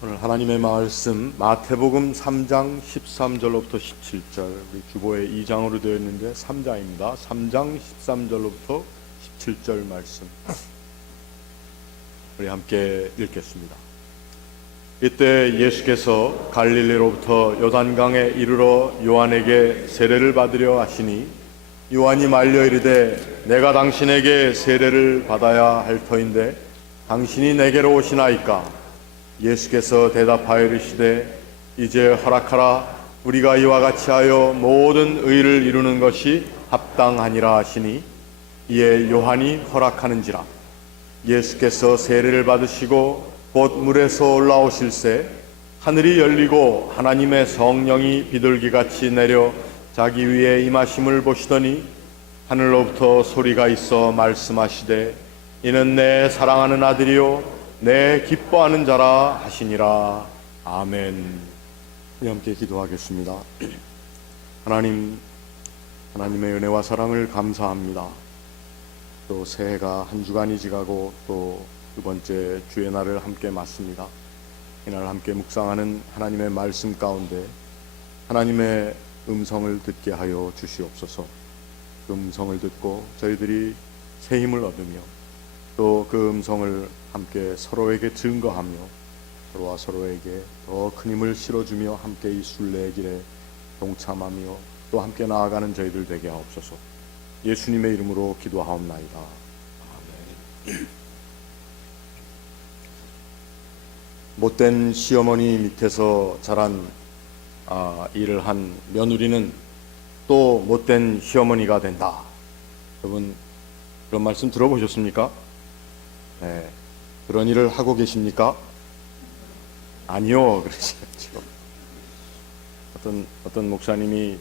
오늘 하나님의 말씀 마태복음 3장 13절로부터 17절, 우리 주보에 2장으로 되어 있는데 3장입니다. 3장 13절로부터 17절 말씀 우리 함께 읽겠습니다. 이때 예수께서 갈릴리로부터 요단강에 이르러 요한에게 세례를 받으려 하시니 요한이 말려 이르되 내가 당신에게 세례를 받아야 할 터인데 당신이 내게로 오시나이까? 예수께서 대답하여 이르시되 이제 허락하라. 우리가 이와 같이 하여 모든 의를 이루는 것이 합당하니라 하시니 이에 요한이 허락하는지라. 예수께서 세례를 받으시고 곧 물에서 올라오실새 하늘이 열리고 하나님의 성령이 비둘기같이 내려 자기 위에 임하심을 보시더니 하늘로부터 소리가 있어 말씀하시되 이는 내 사랑하는 아들이요 내 기뻐하는 자라 하시니라. 아멘. 우리 함께 기도하겠습니다. 하나님의 은혜와 사랑을 감사합니다. 또 새해가 한 주간이 지나고 또 두 번째 주의 날을 함께 맞습니다. 이날 함께 묵상하는 하나님의 말씀 가운데 하나님의 음성을 듣게 하여 주시옵소서. 그 음성을 듣고 저희들이 새 힘을 얻으며 또 그 음성을 함께 서로에게 증거하며 서로와 서로에게 더 큰 힘을 실어주며 함께 이 순례의 길에 동참하며 또 함께 나아가는 저희들 되게 하옵소서. 예수님의 이름으로 기도하옵나이다. 아멘. 못된 시어머니 밑에서 자란 일을 한 며느리는 또 못된 시어머니가 된다. 여러분 그런 말씀 들어보셨습니까? 네. 그런 일을 하고 계십니까? 아니요, 그러시죠. 어떤 목사님이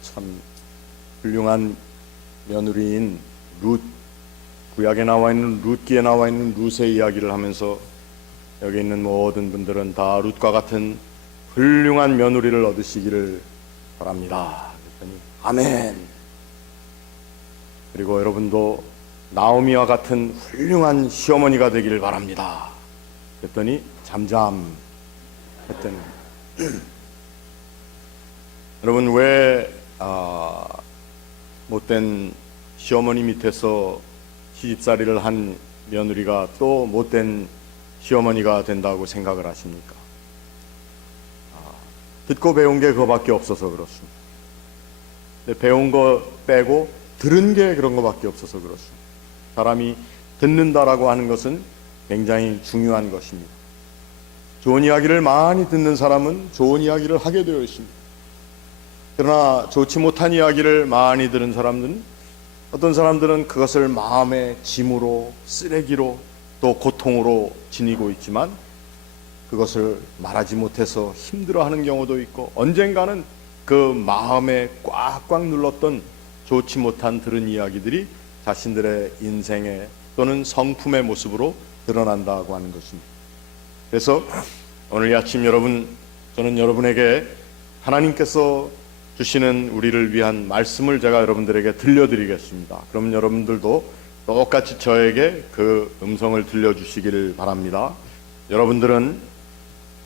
참 훌륭한 며느리인 룻, 구약에 나와 있는 룻기에 나와 있는 룻의 이야기를 하면서 여기 있는 모든 분들은 다 룻과 같은 훌륭한 며느리를 얻으시기를 바랍니다. 그랬더니 아멘. 그리고 여러분도 나오미와 같은 훌륭한 시어머니가 되기를 바랍니다. 그랬더니 잠잠했더니 여러분 왜 못된 시어머니 밑에서 시집살이를 한 며느리가 또 못된 시어머니가 된다고 생각을 하십니까? 듣고 배운 게 그거밖에 없어서 그렇습니다. 근데 배운 거 빼고 들은 게 그런 거밖에 없어서 그렇습니다. 사람이 듣는다라고 하는 것은 굉장히 중요한 것입니다. 좋은 이야기를 많이 듣는 사람은 좋은 이야기를 하게 되어 있습니다. 그러나 좋지 못한 이야기를 많이 들은 사람들은 어떤 사람들은 그것을 마음의 짐으로 쓰레기로 또 고통으로 지니고 있지만 그것을 말하지 못해서 힘들어하는 경우도 있고 언젠가는 그 마음에 꽉꽉 눌렀던 좋지 못한 들은 이야기들이 자신들의 인생의 또는 성품의 모습으로 드러난다고 하는 것입니다. 그래서 오늘 이 아침 저는 여러분에게 하나님께서 주시는 우리를 위한 말씀을 제가 여러분들에게 들려드리겠습니다. 그럼 여러분들도 똑같이 저에게 그 음성을 들려주시기를 바랍니다. 여러분들은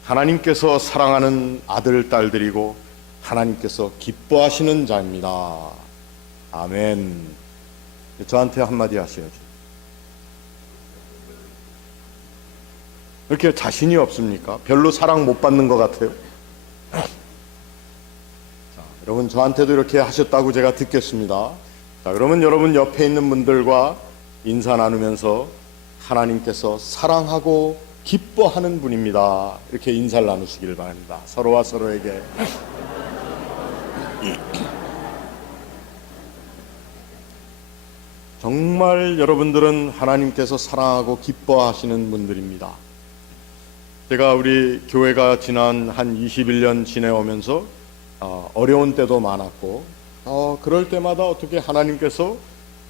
하나님께서 사랑하는 아들, 딸들이고 하나님께서 기뻐하시는 자입니다. 아멘. 저한테 한마디 하셔야죠. 이렇게 자신이 없습니까? 별로 사랑 못 받는 것 같아요. 자, 여러분 저한테도 이렇게 하셨다고 제가 듣겠습니다. 자, 그러면 여러분 옆에 있는 분들과 인사 나누면서 하나님께서 사랑하고 기뻐하는 분입니다. 이렇게 인사를 나누시기를 바랍니다. 서로와 서로에게. 정말 여러분들은 하나님께서 사랑하고 기뻐하시는 분들입니다. 제가 우리 교회가 지난 한 21년 지내오면서 어려운 때도 많았고 그럴 때마다 어떻게 하나님께서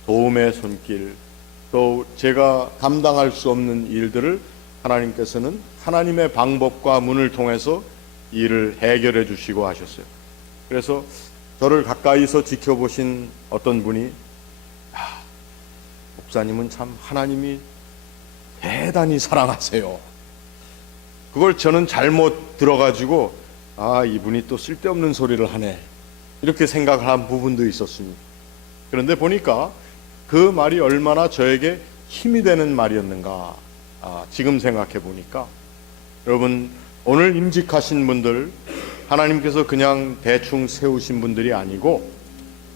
도움의 손길 또 제가 감당할 수 없는 일들을 하나님께서는 하나님의 방법과 문을 통해서 일을 해결해 주시고 하셨어요. 그래서 저를 가까이서 지켜보신 어떤 분이 목사님은 참 하나님이 대단히 사랑하세요. 그걸 저는 잘못 들어가지고 이분이 또 쓸데없는 소리를 하네 이렇게 생각을 한 부분도 있었습니다. 그런데 보니까 그 말이 얼마나 저에게 힘이 되는 말이었는가 지금 생각해 보니까 여러분 오늘 임직하신 분들 하나님께서 그냥 대충 세우신 분들이 아니고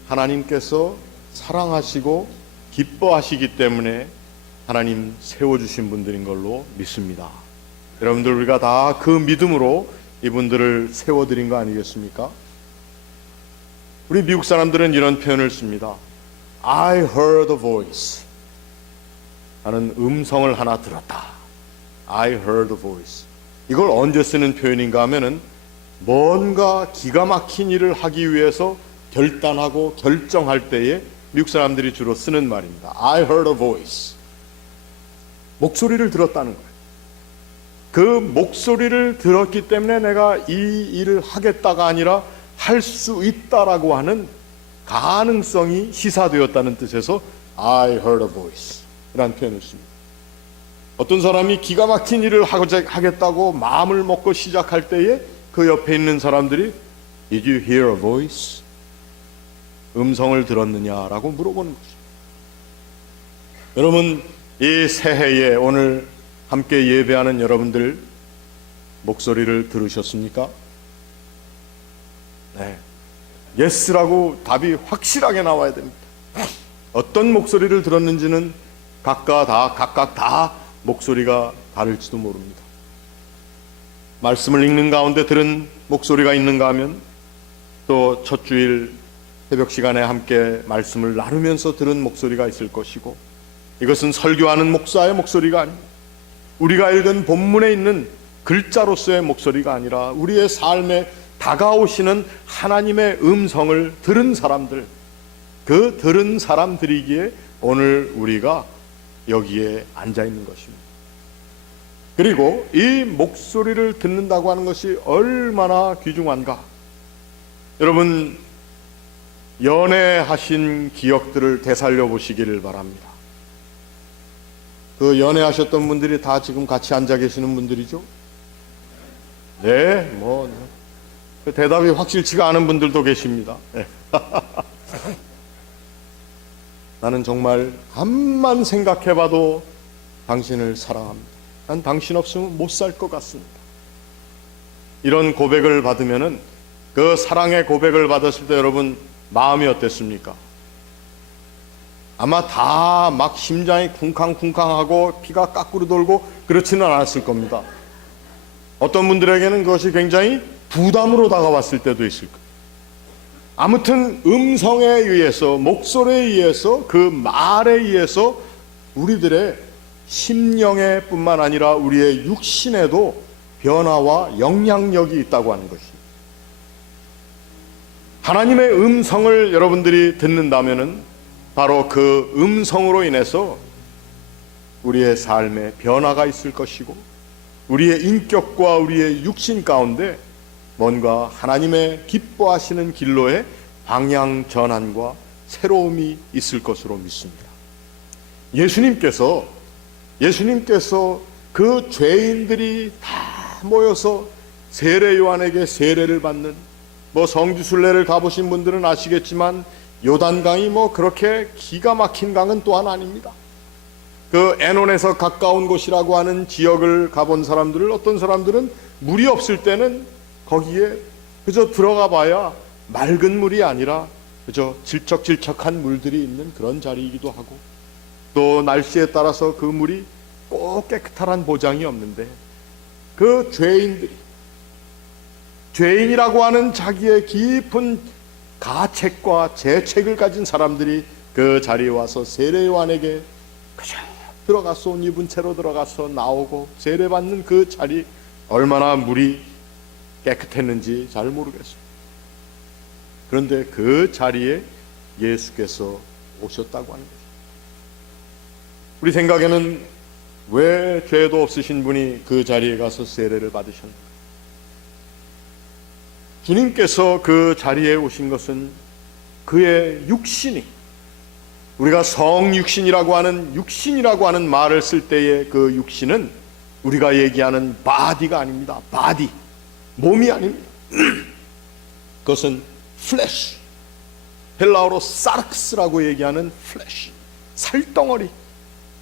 하나님께서 사랑하시고 기뻐하시기 때문에 하나님 세워주신 분들인 걸로 믿습니다. 여러분들 우리가 다 그 믿음으로 이분들을 세워드린 거 아니겠습니까? 우리 미국 사람들은 이런 표현을 씁니다. I heard a voice. 나는 음성을 하나 들었다. I heard a voice. 이걸 언제 쓰는 표현인가 하면은 뭔가 기가 막힌 일을 하기 위해서 결단하고 결정할 때에 미국 사람들이 주로 쓰는 말입니다. I heard a voice. 목소리를 들었다는 거예요. 그 목소리를 들었기 때문에 내가 이 일을 하겠다가 아니라 할 수 있다라고 하는 가능성이 시사되었다는 뜻에서 I heard a voice 라는 표현을 씁니다. 어떤 사람이 기가 막힌 일을 하겠다고 마음을 먹고 시작할 때에 그 옆에 있는 사람들이 Did you hear a voice? 음성을 들었느냐라고 물어보는 것입니다. 여러분 이 새해에 오늘 함께 예배하는 여러분들 목소리를 들으셨습니까? 네, 예스라고 답이 확실하게 나와야 됩니다. 어떤 목소리를 들었는지는 각각 다 목소리가 다를지도 모릅니다. 말씀을 읽는 가운데 들은 목소리가 있는가 하면 또 첫 주일 새벽 시간에 함께 말씀을 나누면서 들은 목소리가 있을 것이고 이것은 설교하는 목사의 목소리가 아닙니다. 우리가 읽은 본문에 있는 글자로서의 목소리가 아니라 우리의 삶에 다가오시는 하나님의 음성을 들은 사람들, 그 들은 사람들이기에 오늘 우리가 여기에 앉아 있는 것입니다. 그리고 이 목소리를 듣는다고 하는 것이 얼마나 귀중한가. 여러분 연애하신 기억들을 되살려 보시기를 바랍니다. 그 연애하셨던 분들이 다 지금 같이 앉아 계시는 분들이죠? 네, 그 대답이 확실치가 않은 분들도 계십니다. 네. 나는 정말 암만 생각해봐도 당신을 사랑합니다. 난 당신 없으면 못 살 것 같습니다. 이런 고백을 받으면은 그 사랑의 고백을 받았을 때 여러분 마음이 어땠습니까? 아마 다 막 심장이 쿵쾅쿵쾅하고 피가 까꾸로 돌고 그렇지는 않았을 겁니다. 어떤 분들에게는 그것이 굉장히 부담으로 다가왔을 때도 있을 거예요. 아무튼 음성에 의해서 목소리에 의해서 그 말에 의해서 우리들의 심령에 뿐만 아니라 우리의 육신에도 변화와 영향력이 있다고 하는 것입니다. 하나님의 음성을 여러분들이 듣는다면은 바로 그 음성으로 인해서 우리의 삶에 변화가 있을 것이고 우리의 인격과 우리의 육신 가운데 뭔가 하나님의 기뻐하시는 길로의 방향 전환과 새로움이 있을 것으로 믿습니다. 예수님께서 그 죄인들이 다 모여서 세례 요한에게 세례를 받는 성지순례를 가보신 분들은 아시겠지만 요단강이 그렇게 기가 막힌 강은 또한 아닙니다. 그 에논에서 가까운 곳이라고 하는 지역을 가본 사람들을 어떤 사람들은 물이 없을 때는 거기에 그저 들어가 봐야 맑은 물이 아니라 그저 질척질척한 물들이 있는 그런 자리이기도 하고 또 날씨에 따라서 그 물이 꼭 깨끗한 보장이 없는데 그 죄인이라고 하는 자기의 깊은 가책과 죄책을 가진 사람들이 그 자리에 와서 세례 요한에게 그저 들어가서 옷 입은 채로 들어가서 나오고 세례받는 그 자리 얼마나 물이 깨끗했는지 잘 모르겠어요. 그런데 그 자리에 예수께서 오셨다고 하는 거죠. 우리 생각에는 왜 죄도 없으신 분이 그 자리에 가서 세례를 받으셨는가? 주님께서 그 자리에 오신 것은 그의 육신이 우리가 성육신이라고 하는 말을 쓸 때의 그 육신은 우리가 얘기하는 바디가 아닙니다. 바디, 몸이 아닙니다. 그것은 플래시, 헬라어로 사르크스라고 얘기하는 플래시, 살덩어리,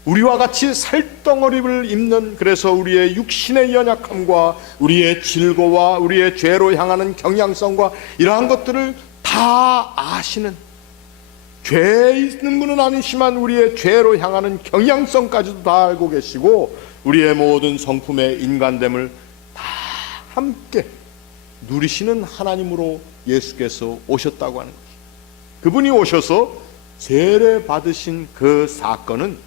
우리와 같이 살덩어리를 입는, 그래서 우리의 육신의 연약함과 우리의 질고와 우리의 죄로 향하는 경향성과 이러한 것들을 다 아시는, 죄에 있는 분은 아니지만 우리의 죄로 향하는 경향성까지도 다 알고 계시고 우리의 모든 성품의 인간됨을 다 함께 누리시는 하나님으로 예수께서 오셨다고 하는 것입니다. 그분이 오셔서 세례 받으신 그 사건은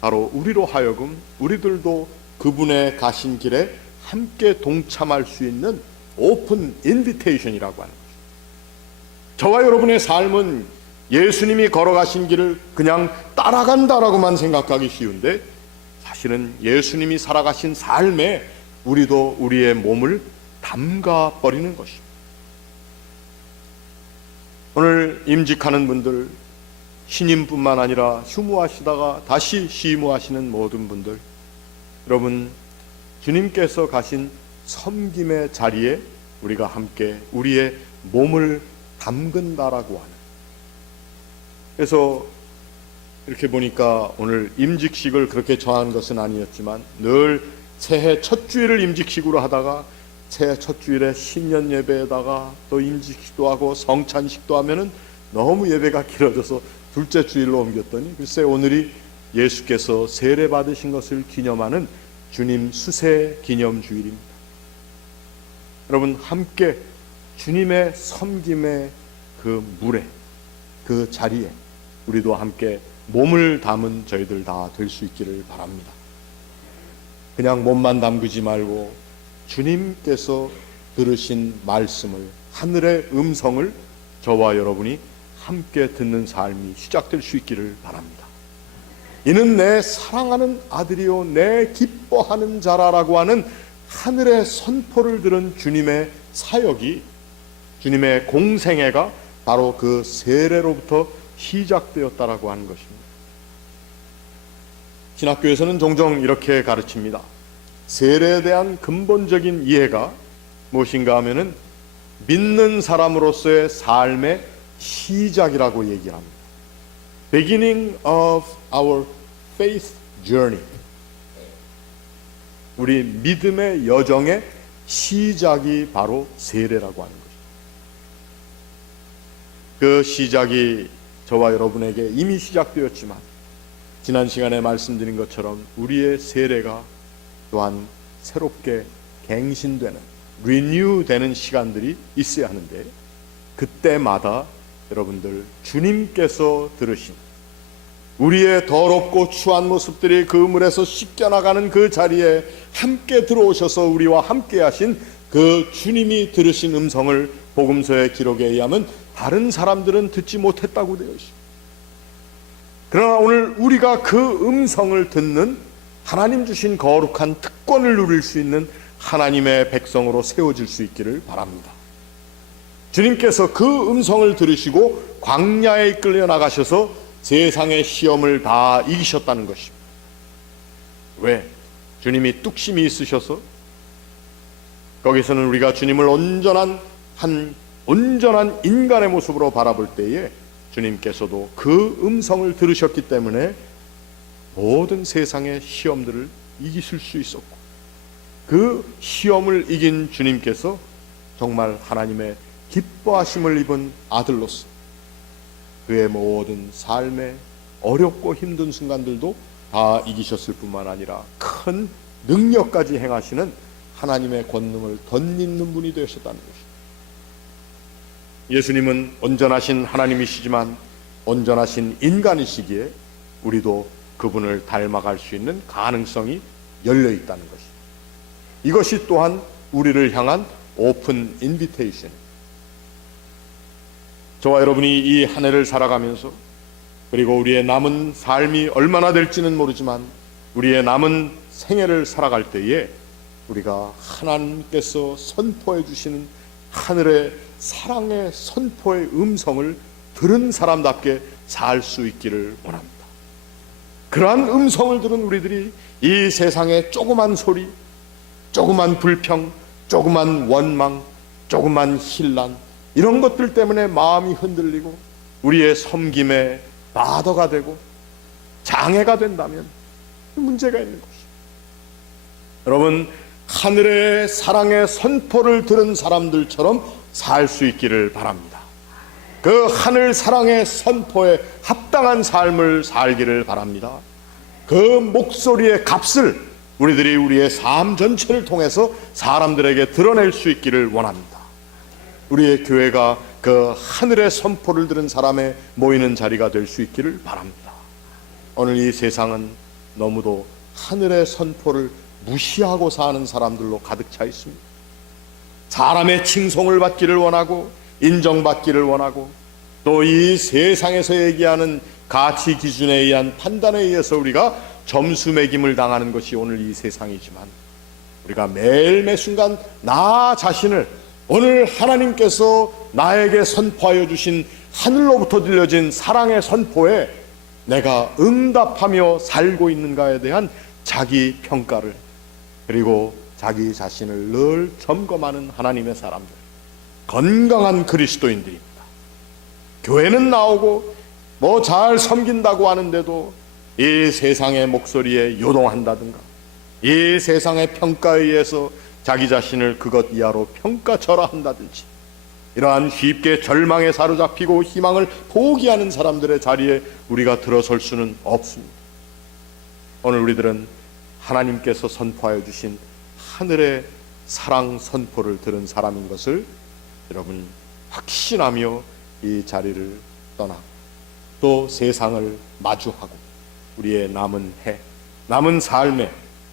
바로 우리로 하여금 우리들도 그분의 가신 길에 함께 동참할 수 있는 오픈 인비테이션이라고 하는 것입니다. 저와 여러분의 삶은 예수님이 걸어가신 길을 그냥 따라간다라고만 생각하기 쉬운데 사실은 예수님이 살아가신 삶에 우리도 우리의 몸을 담가 버리는 것입니다. 오늘 임직하는 분들, 신임뿐만 아니라 휴무하시다가 다시 시무하시는 모든 분들, 여러분, 주님께서 가신 섬김의 자리에 우리가 함께 우리의 몸을 담근다라고 하는, 그래서 이렇게 보니까 오늘 임직식을 그렇게 정한 것은 아니었지만 늘 새해 첫 주일을 임직식으로 하다가 새해 첫 주일에 신년 예배에다가 또 임직식도 하고 성찬식도 하면은 너무 예배가 길어져서 둘째 주일로 옮겼더니 글쎄 오늘이 예수께서 세례 받으신 것을 기념하는 주님 수세 기념 주일입니다. 여러분, 함께 주님의 섬김의 그 물에, 그 자리에 우리도 함께 몸을 담은 저희들 다 될 수 있기를 바랍니다. 그냥 몸만 담그지 말고 주님께서 들으신 말씀을, 하늘의 음성을 저와 여러분이 함께 듣는 삶이 시작될 수 있기를 바랍니다. 이는 내 사랑하는 아들이요 내 기뻐하는 자라라고 하는 하늘의 선포를 들은 주님의 사역이, 주님의 공생애가 바로 그 세례로부터 시작되었다라고 하는 것입니다. 신학교에서는 종종 이렇게 가르칩니다. 세례에 대한 근본적인 이해가 무엇인가 하면은 믿는 사람으로서의 삶의 시작이라고 얘기를 합니다. Beginning of our faith journey. 우리 믿음의 여정의 시작이 바로 세례라고 하는 것입니다. 그 시작이 저와 여러분에게 이미 시작되었지만 지난 시간에 말씀드린 것처럼 우리의 세례가 또한 새롭게 갱신되는, 리뉴되는 시간들이 있어야 하는데 그때마다 여러분들 주님께서 들으신 우리의 더럽고 추한 모습들이 그 물에서 씻겨나가는 그 자리에 함께 들어오셔서 우리와 함께 하신 그 주님이 들으신 음성을 복음서의 기록에 의하면 다른 사람들은 듣지 못했다고 되어 있습니다. 그러나 오늘 우리가 그 음성을 듣는 하나님 주신 거룩한 특권을 누릴 수 있는 하나님의 백성으로 세워질 수 있기를 바랍니다. 주님께서 그 음성을 들으시고 광야에 이끌려 나가셔서 세상의 시험을 다 이기셨다는 것입니다. 왜? 주님이 뚝심이 있으셔서 거기서는 우리가 주님을 온전한 인간의 모습으로 바라볼 때에 주님께서도 그 음성을 들으셨기 때문에 모든 세상의 시험들을 이기실 수 있었고 그 시험을 이긴 주님께서 정말 하나님의 기뻐하심을 입은 아들로서 그의 모든 삶의 어렵고 힘든 순간들도 다 이기셨을 뿐만 아니라 큰 능력까지 행하시는 하나님의 권능을 덧입는 분이 되셨다는 것입니다. 예수님은 온전하신 하나님이시지만 온전하신 인간이시기에 우리도 그분을 닮아갈 수 있는 가능성이 열려 있다는 것입니다. 이것이 또한 우리를 향한 오픈 인비테이션. 저와 여러분이 이 한 해를 살아가면서 그리고 우리의 남은 삶이 얼마나 될지는 모르지만 우리의 남은 생애를 살아갈 때에 우리가 하나님께서 선포해 주시는 하늘의 사랑의 선포의 음성을 들은 사람답게 살 수 있기를 원합니다. 그러한 음성을 들은 우리들이 이 세상의 조그만 소리, 조그만 불평, 조그만 원망, 조그만 혼란, 이런 것들 때문에 마음이 흔들리고 우리의 섬김에 바더가 되고 장애가 된다면 문제가 있는 것입니다. 여러분, 하늘의 사랑의 선포를 들은 사람들처럼 살 수 있기를 바랍니다. 그 하늘 사랑의 선포에 합당한 삶을 살기를 바랍니다. 그 목소리의 값을 우리들이 우리의 삶 전체를 통해서 사람들에게 드러낼 수 있기를 원합니다. 우리의 교회가 그 하늘의 선포를 들은 사람의 모이는 자리가 될 수 있기를 바랍니다. 오늘 이 세상은 너무도 하늘의 선포를 무시하고 사는 사람들로 가득 차 있습니다. 사람의 칭송을 받기를 원하고 인정받기를 원하고 또 이 세상에서 얘기하는 가치 기준에 의한 판단에 의해서 우리가 점수 매김을 당하는 것이 오늘 이 세상이지만, 우리가 매일 매 순간 나 자신을 오늘 하나님께서 나에게 선포하여 주신 하늘로부터 들려진 사랑의 선포에 내가 응답하며 살고 있는가에 대한 자기 평가를, 그리고 자기 자신을 늘 점검하는 하나님의 사람들, 건강한 그리스도인들입니다. 교회는 나오고 뭐 잘 섬긴다고 하는데도 이 세상의 목소리에 요동한다든가 이 세상의 평가에 의해서 자기 자신을 그것 이하로 평가절하한다든지, 이러한 쉽게 절망에 사로잡히고 희망을 포기하는 사람들의 자리에 우리가 들어설 수는 없습니다. 오늘 우리들은 하나님께서 선포하여 주신 하늘의 사랑 선포를 들은 사람인 것을 여러분 확신하며 이 자리를 떠나고 또 세상을 마주하고 우리의 남은 해, 남은 삶에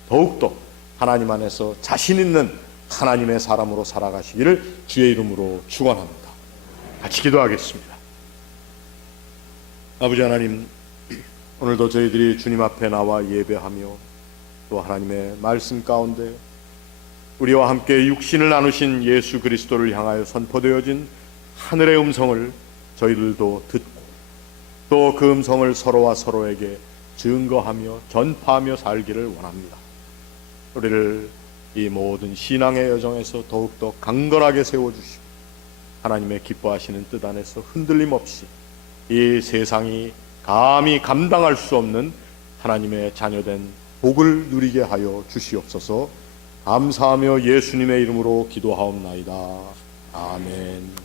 더욱더 하나님 안에서 자신 있는 하나님의 사람으로 살아가시기를 주의 이름으로 축원합니다. 같이 기도하겠습니다. 아버지 하나님, 오늘도 저희들이 주님 앞에 나와 예배하며 또 하나님의 말씀 가운데 우리와 함께 육신을 나누신 예수 그리스도를 향하여 선포되어진 하늘의 음성을 저희들도 듣고 또 그 음성을 서로와 서로에게 증거하며 전파하며 살기를 원합니다. 우리를 이 모든 신앙의 여정에서 더욱더 강건하게 세워주시고 하나님의 기뻐하시는 뜻 안에서 흔들림 없이 이 세상이 감히 감당할 수 없는 하나님의 자녀된 복을 누리게 하여 주시옵소서. 감사하며 예수님의 이름으로 기도하옵나이다. 아멘.